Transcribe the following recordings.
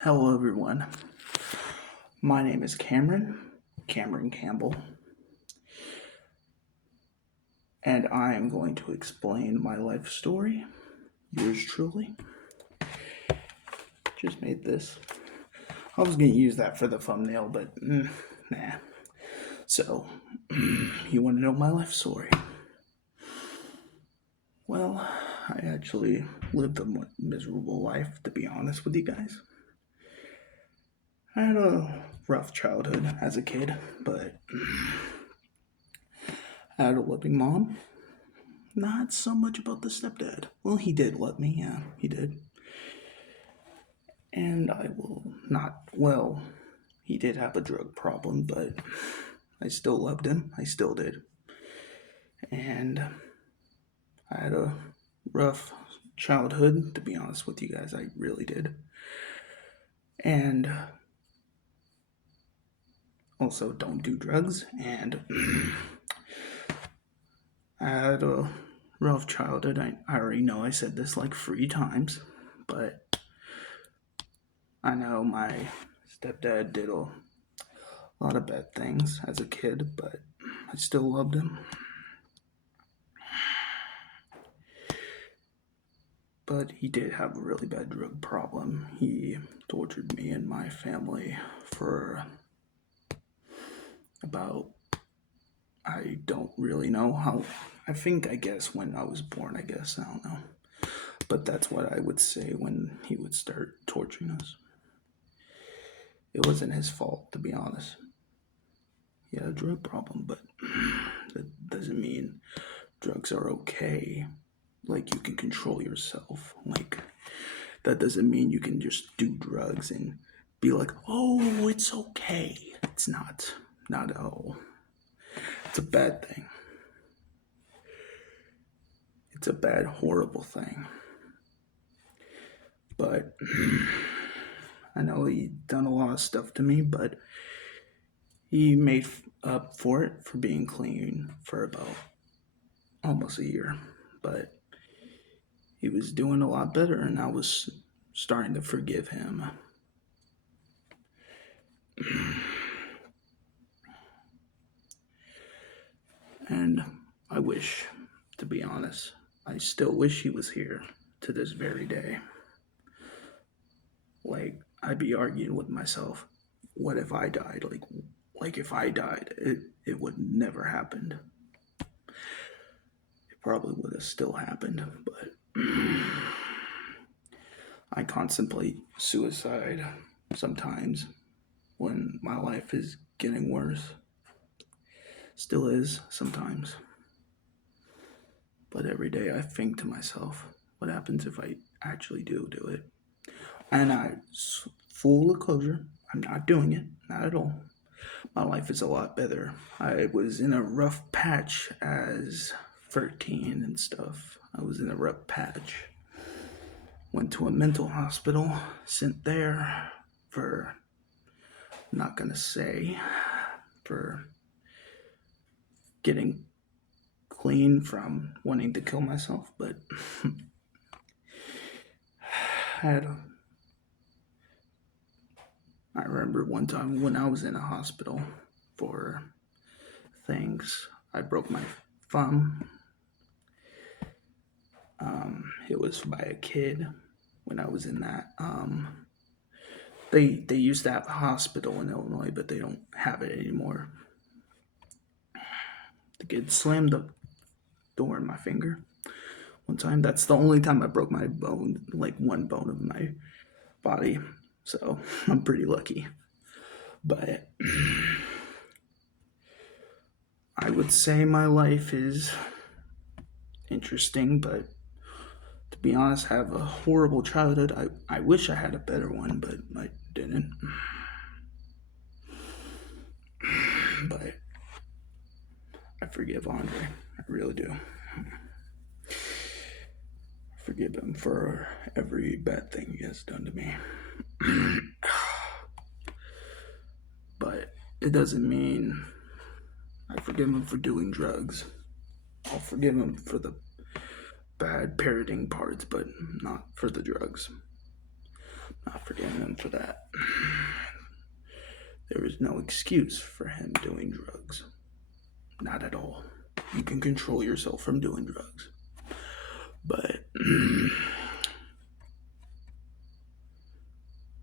Hello, everyone. My name is Cameron Campbell, and I am going to explain my life story. Yours truly. Just made this. I was going to use that for the thumbnail, but nah. So, you want to know my life story? Well, I actually lived a miserable life, to be honest with you guys. I had a rough childhood as a kid, but I had a loving mom. Not so much about the stepdad. Well, he did love me, yeah, he did. And I will not, well, he did have a drug problem, but I still loved him. I still did. And I had a rough childhood, to be honest with you guys. I really did. And also, don't do drugs. And I had a rough childhood. I already know I said this like 3 times, but I know my stepdad did a lot of bad things as a kid, but I still loved him. But he did have a really bad drug problem. He tortured me and my family for about, I don't really know how, I guess when I was born, I don't know. But that's what I would say when he would start torturing us. It wasn't his fault, to be honest. He had a drug problem, but that doesn't mean drugs are okay. Like, you can control yourself. Like, that doesn't mean you can just do drugs and be like, oh, it's okay. It's not. Not at all. It's a bad thing. It's a bad, horrible thing. But I know he done a lot of stuff to me, but he made up for it for being clean for about almost a year. But he was doing a lot better, and I was starting to forgive him. And I wish, to be honest, I still wish he was here to this very day. Like, I'd be arguing with myself, what if I died? Like if I died, it would never happened. It probably would have still happened, but I contemplate suicide sometimes when my life is getting worse. Still is sometimes. But every day I think to myself, what happens if I actually do it? And full closure, I'm not doing it, not at all. My life is a lot better. I was in a rough patch as 13 and stuff. I was in a rough patch. Went to a mental hospital, sent there for, I'm not gonna say, for getting clean from wanting to kill myself, but I remember one time when I was in a hospital for things, I broke my thumb. It was by a kid when I was in that. They used to have a hospital in Illinois, but they don't have it anymore. The kid slammed the door in my finger one time. That's the only time I broke my bone, like one bone of my body. So I'm pretty lucky. But I would say my life is interesting, but to be honest, I have a horrible childhood. I wish I had a better one, but I didn't. But I forgive Andre. I really do. Forgive him for every bad thing he has done to me. But it doesn't mean I forgive him for doing drugs. I'll forgive him for the bad parenting parts, but not for the drugs. Not forgiving him for that. There is no excuse for him doing drugs. Not at all. You can control yourself from doing drugs. But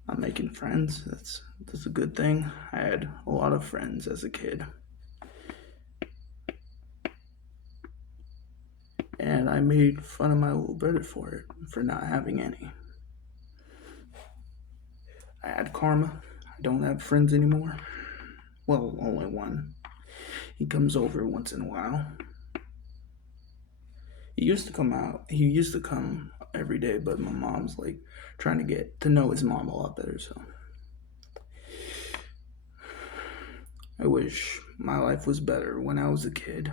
I'm making friends. That's a good thing. I had a lot of friends as a kid. And I made fun of my little brother for it, for not having any. I had karma. I don't have friends anymore. Well, only one. He comes over once in a while. He used to come every day, but my mom's like trying to get to know his mom a lot better, so I wish my life was better when I was a kid.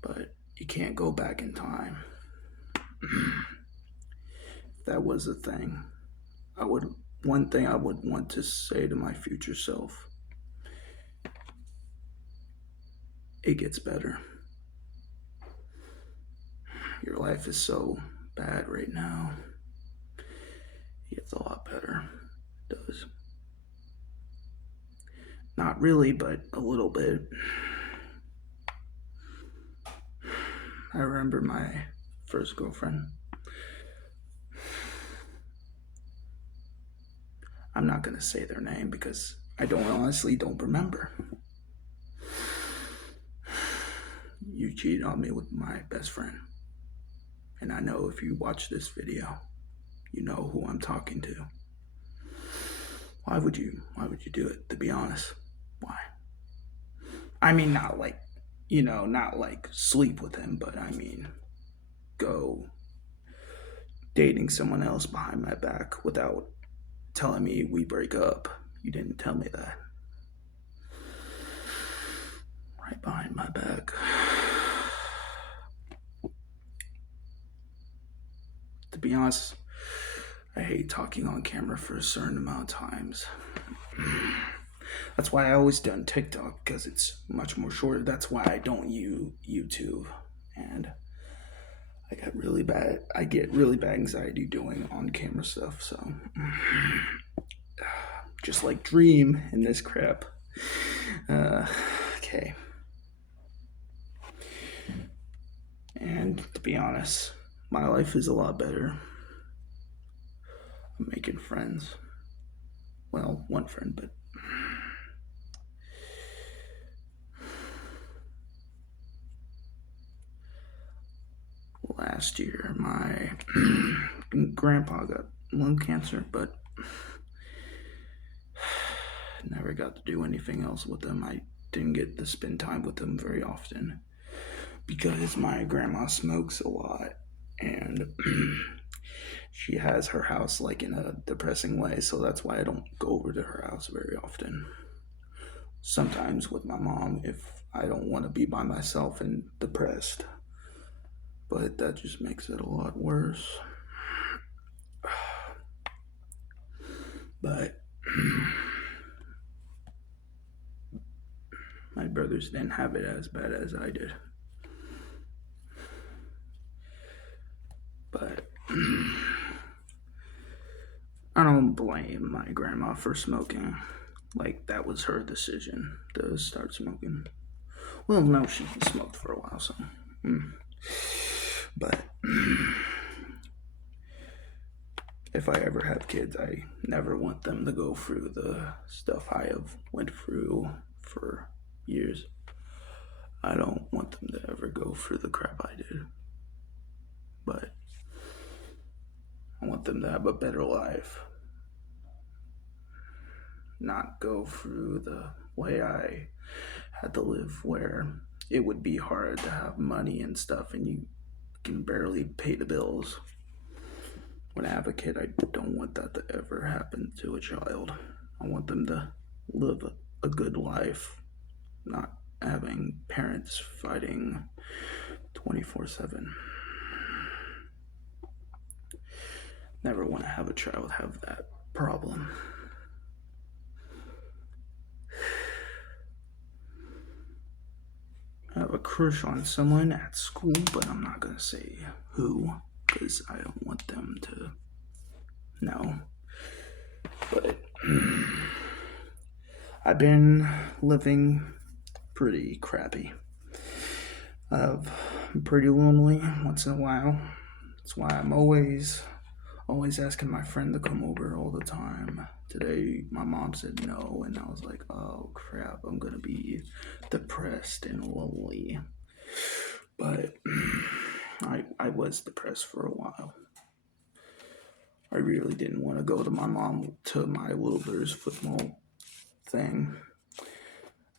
But you can't go back in time. If that was a thing, one thing I would want to say to my future self: it gets better. Your life is so bad right now. It gets a lot better. It does. Not really, but a little bit. I remember my first girlfriend. I'm not going to say their name because I honestly don't remember. You cheated on me with my best friend. And I know if you watch this video, you know who I'm talking to. Why would you do it, to be honest? Why? I mean, not like, not like sleep with him, but I mean, go dating someone else behind my back without telling me we break up. You didn't tell me that. Right behind my back. To be honest, I hate talking on camera for a certain amount of times. That's why I always done TikTok, because it's much more shorter. That's why I don't use YouTube. And I get really bad anxiety doing on camera stuff, so just like Dream in this crap. Okay. And to be honest, my life is a lot better. I'm making friends. Well, one friend, but last year my grandpa got lung cancer, but never got to do anything else with him. I didn't get to spend time with him very often because my grandma smokes a lot, and she has her house like in a depressing way, so that's why I don't go over to her house very often. Sometimes with my mom if I don't want to be by myself and depressed, but that just makes it a lot worse. But my brothers didn't have it as bad as I did. But I don't blame my grandma for smoking. Like, that was her decision to start smoking. Well, no, she smoked for a while, so. But if I ever have kids, I never want them to go through the stuff I have went through for years. I don't want them to ever go through the crap I did. But I want them to have a better life. Not go through the way I had to live, where it would be hard to have money and stuff and you can barely pay the bills. When I have a kid, I don't want that to ever happen to a child. I want them to live a good life, not having parents fighting 24/7. Never want to have a child have that problem. I have a crush on someone at school, but I'm not going to say who, because I don't want them to No. But I've been living pretty crappy. I'm pretty lonely once in a while. That's why I'm always asking my friend to come over all the time. Today, my mom said no, and I was like, oh crap, I'm gonna be depressed and lonely. But I was depressed for a while. I really didn't want to go to my little brother's football thing.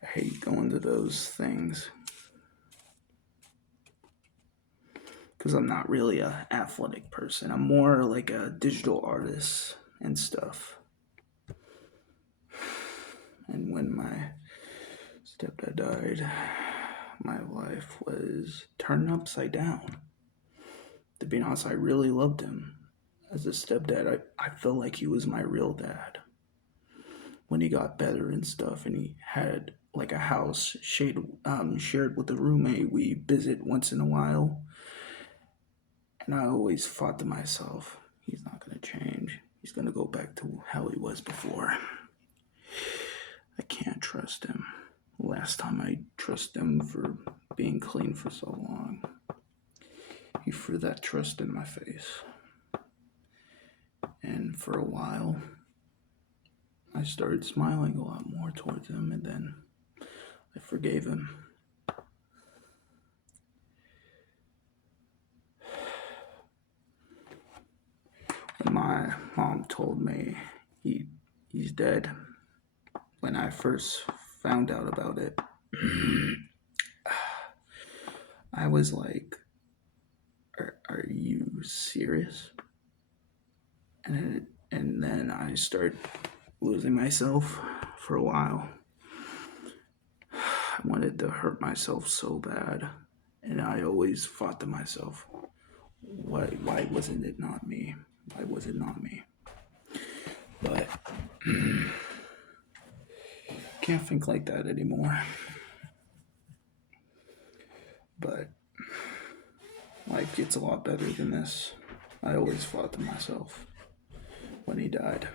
I hate going to those things because I'm not really a athletic person. I'm more like a digital artist and stuff. And when my stepdad died, my life was turned upside down. To be honest, I really loved him. As a stepdad, I felt like he was my real dad. When he got better and stuff, and he had like a house shared with a roommate, we visit once in a while. And I always thought to myself, he's not going to change. He's going to go back to how he was before. I can't trust him. Last time I trusted him for being clean for so long, he threw that trust in my face. And for a while, I started smiling a lot more towards him, and then I forgave him. When my mom told me he's dead, when I first found out about it, I was like, are you serious? And then I started losing myself for a while. I wanted to hurt myself so bad, and I always thought to myself, why wasn't it not me? Why was it not me? But can't think like that anymore. But life gets a lot better than this. I always thought to myself when he died.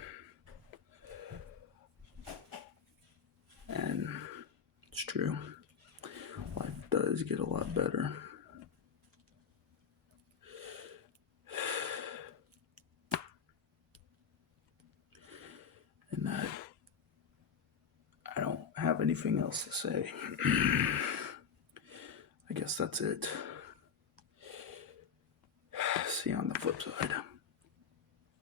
And it's true. Life does get a lot better. And that I don't have anything else to say. I guess that's it. See you on the flip side.